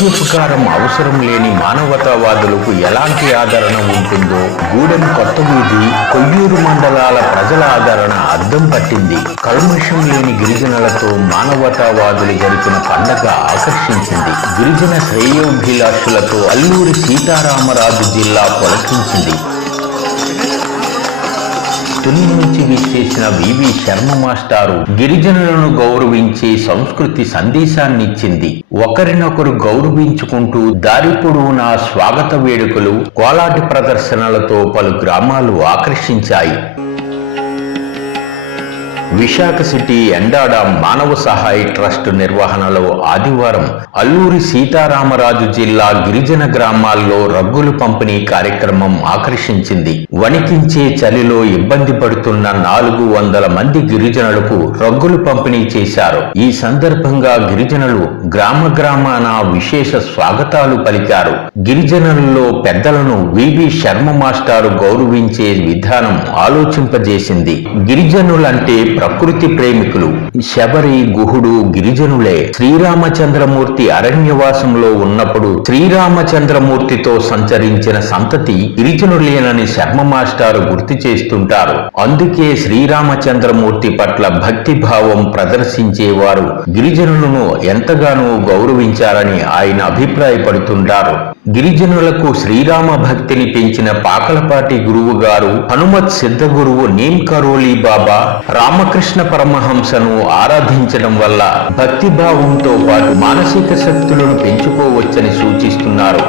ప్రత్యుపకారం అవసరం లేని మానవతావాదులకు ఎలాంటి ఆదరణ ఉంటుందో గూడెం కొత్త వీధి కొయ్యూరు మండలాల ప్రజల ఆదరణ అద్దం పట్టింది. కల్మషం లేని గిరిజనులతో మానవతావాదులు జరిపిన పండగ ఆకర్షించింది. గిరిజన శ్రేయోభిలాషులతో అల్లూరి సీతారామరాజు జిల్లా పొలకించింది. తుని నుంచి విచ్చేసిన వివి శర్మ మాస్టారు గిరిజనులను గౌరవించే సంస్కృతి సందేశాన్నిచ్చింది. ఒకరినొకరు గౌరవించుకుంటూ దారి పొడవునా స్వాగత వేడుకలు, కోలాటి ప్రదర్శనలతో పలు గ్రామాలు ఆకర్షించాయి. విశాఖ సిటీ ఎండాడ మానవ సహాయ ట్రస్ట్ నిర్వహణలో ఆదివారం అల్లూరి సీతారామరాజు జిల్లా గిరిజన గ్రామాల్లో రగ్గులు పంపిణీ కార్యక్రమం ఆకర్షించింది. వణికించే చలిలో ఇబ్బంది పడుతున్న 400 మంది గిరిజనులకు రగ్గులు పంపిణీ చేశారు. ఈ సందర్భంగా గిరిజనులు గ్రామాన విశేష స్వాగతాలు పలికారు. గిరిజనులలో పెద్దలను వివి శర్మ మాస్టారు గౌరవించే విధానం ఆలోచింపజేసింది. గిరిజనులంటే ప్రకృతి ప్రేమికులు. శబరి, గుహుడు గిరిజనులే. శ్రీరామచంద్రమూర్తి అరణ్యవాసంలో ఉన్నప్పుడు శ్రీరామచంద్రమూర్తితో సంచరించిన సంతతి గిరిజనులేనని శర్మ మాస్టారు గుర్తు చేస్తుంటారు. అందుకే శ్రీరామచంద్రమూర్తి పట్ల భక్తి భావం ప్రదర్శించేవారు గిరిజనులను ఎంతగానో గౌరవించారని ఆయన అభిప్రాయపడుతుంటారు. గిరిజనులకు శ్రీరామ భక్తిని పెంచిన పాకలపాటి గురువు గారు హనుమత్ సిద్ధ గురువు నీమ్ కరోలి బాబా రామకృష్ణ పరమహంసను ఆరాధించడం వల్ల భక్తిభావంతో పాటు మానసిక శక్తులను పెంచుకోవచ్చని సూచిస్తున్నారు.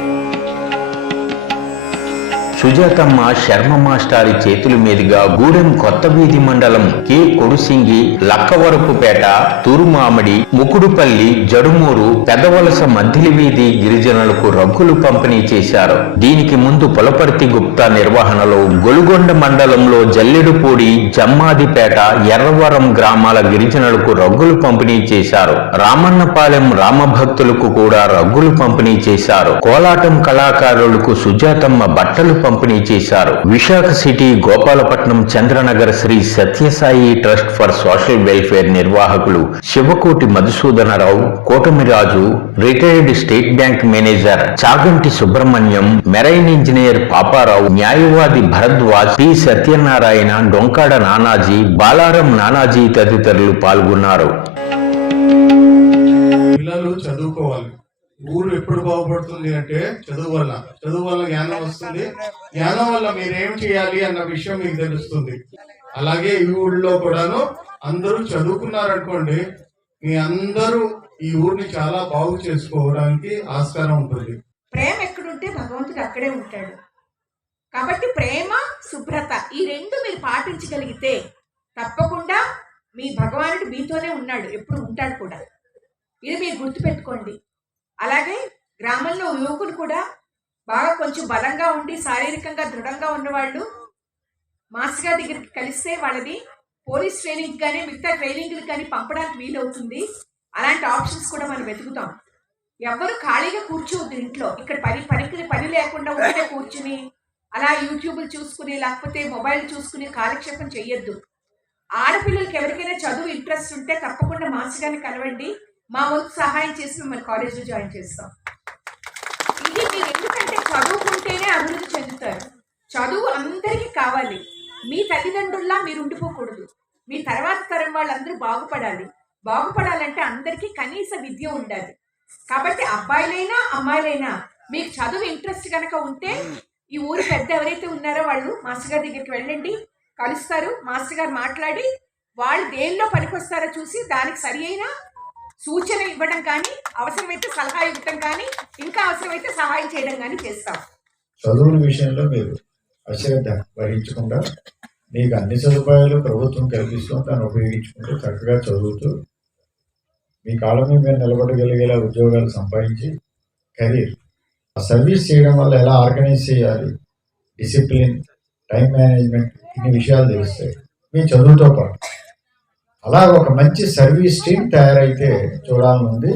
సుజాతమ్మ శర్మ మాస్టారి చేతుల మీదుగా గూడెం కొత్త వీధి మండలం కె కొడుసింగి, లక్కవరపుపేట, తూరుమామిడి, ముకుడుపల్లి, జడుమూరు, పెదవలస మధ్యలి వీధి గిరిజనులకు రగ్గులు పంపిణీ చేశారు. దీనికి ముందు పులపర్తి గుప్తా నిర్వహణలో గొలుగొండ మండలంలో జల్లెడుపూడి, జమ్మాదిపేట, ఎర్రవరం గ్రామాల గిరిజనులకు రగ్గులు పంపిణీ చేశారు. రామన్నపాలెం రామభక్తులకు కూడా రగ్గులు పంపిణీ చేశారు. కోలాటం కళాకారులకు సుజాతమ్మ బట్టలు పంపిణీ చేశారు. Visakha city Gopalapatnam Chandranagar Shri Satyasai trust for social welfare నిర్వాహకులు Sivakoti Madhusudanarao, Kotamiraju, retired state bank manager Chaganti Subrahmanyam, marine engineer Paparao, న్యాయవాది భరద్వాజ్, పి సత్యనారాయణ, డొంకాడ నానాజీ, బాలారం నానాజీ తదితరులు పాల్గొన్నారు. పిల్లలు చదువుకోవాలి. ఊరు ఎప్పుడు బాగుపడుతుంది అంటే చదువు వల్ల జ్ఞానం వస్తుంది. జ్ఞానం వల్ల మీరేం చేయాలి అన్న విషయం మీకు తెలుస్తుంది. అలాగే ఈ ఊళ్ళో కూడాను అందరూ చదువుకున్నారనుకోండి, మీ అందరూ ఈ ఊరిని చాలా బాగు చేసుకోవడానికి ఆస్కారం ఉంటుంది. ప్రేమ ఎక్కడుంటే భగవంతుడు అక్కడే ఉంటాడు. కాబట్టి ప్రేమ, శుభ్రత ఈ రెండు మీరు పాటించగలిగితే తప్పకుండా మీ భగవానుడు మీతోనే ఉన్నాడు, ఎప్పుడు ఉంటాడు కూడా. ఇది మీరు గుర్తుపెట్టుకోండి. అలాగే గ్రామంలో యువకులు కూడా బాగా కొంచెం బలంగా ఉండి శారీరకంగా దృఢంగా ఉన్నవాళ్ళు మాస్టర్ గారి దగ్గరికి కలిస్తే వాళ్ళని పోలీస్ ట్రైనింగ్ కానీ మిగతా ట్రైనింగ్లు కానీ పంపడానికి వీలవుతుంది. అలాంటి ఆప్షన్స్ కూడా మనం వెతుకుతాం. ఎవరు ఖాళీగా కూర్చోవద్దు ఇంట్లో. ఇక్కడ పని లేకుండా ఉంటే కూర్చుని అలా యూట్యూబ్లు చూసుకుని లేకపోతే మొబైల్ చూసుకుని కాలక్షేపం చెయ్యొద్దు. ఆడపిల్లలకి ఎవరికైనా చదువు ఇంట్రెస్ట్ ఉంటే తప్పకుండా మాస్టర్ గారిని కలవండి. మా వంతు సహాయం చేసి మిమ్మల్ని కాలేజీలో జాయిన్ చేస్తాం. ఇది మీరు ఎందుకంటే చదువుకుంటేనే అభివృద్ధి చెందుతారు. చదువు అందరికీ కావాలి. మీ తల్లిదండ్రుల్లా మీరు ఉండిపోకూడదు. మీ తర్వాత తరం వాళ్ళందరూ బాగుపడాలంటే అందరికీ కనీస విద్య ఉండాలి. కాబట్టి అబ్బాయిలైనా అమ్మాయిలైనా మీకు చదువు ఇంట్రెస్ట్ కనుక ఉంటే ఈ ఊరి పెద్ద ఎవరైతే ఉన్నారో వాళ్ళు మాస్టర్ గారి దగ్గరికి వెళ్ళండి, కలుస్తారు. మాస్టర్ గారు మాట్లాడి వాళ్ళు దేనిలో పనికొస్తారో చూసి దానికి సరి అయిన సూచన ఇవ్వడం కానీ, అవసరమైతే సలహా ఇవ్వడం కానీ, ఇంకా అవసరమైతే సహాయం చేయడం కానీ చేస్తాం. చదువుల విషయంలో మీరు అశ్రద్ధ వహించకుండా మీకు అన్ని సదుపాయాలు ప్రభుత్వం కల్పిస్తూ దాన్ని ఉపయోగించుకుంటూ చక్కగా చదువుతూ మీ కాళ్ళ మీద మీరు నిలబడగలిగేలా ఉద్యోగాలు సంపాదించి కెరీర్ సర్వీస్ చేయడం వల్ల ఎలా ఆర్గనైజ్ చేయాలి, డిసిప్లిన్, టైం మేనేజ్మెంట్, ఇన్ని విషయాలు తెలుస్తాయి మీ చదువుతో పాటు. అలా ఒక మంచి సర్వీస్ టీం తయారైతే చూడాలని ఉంది.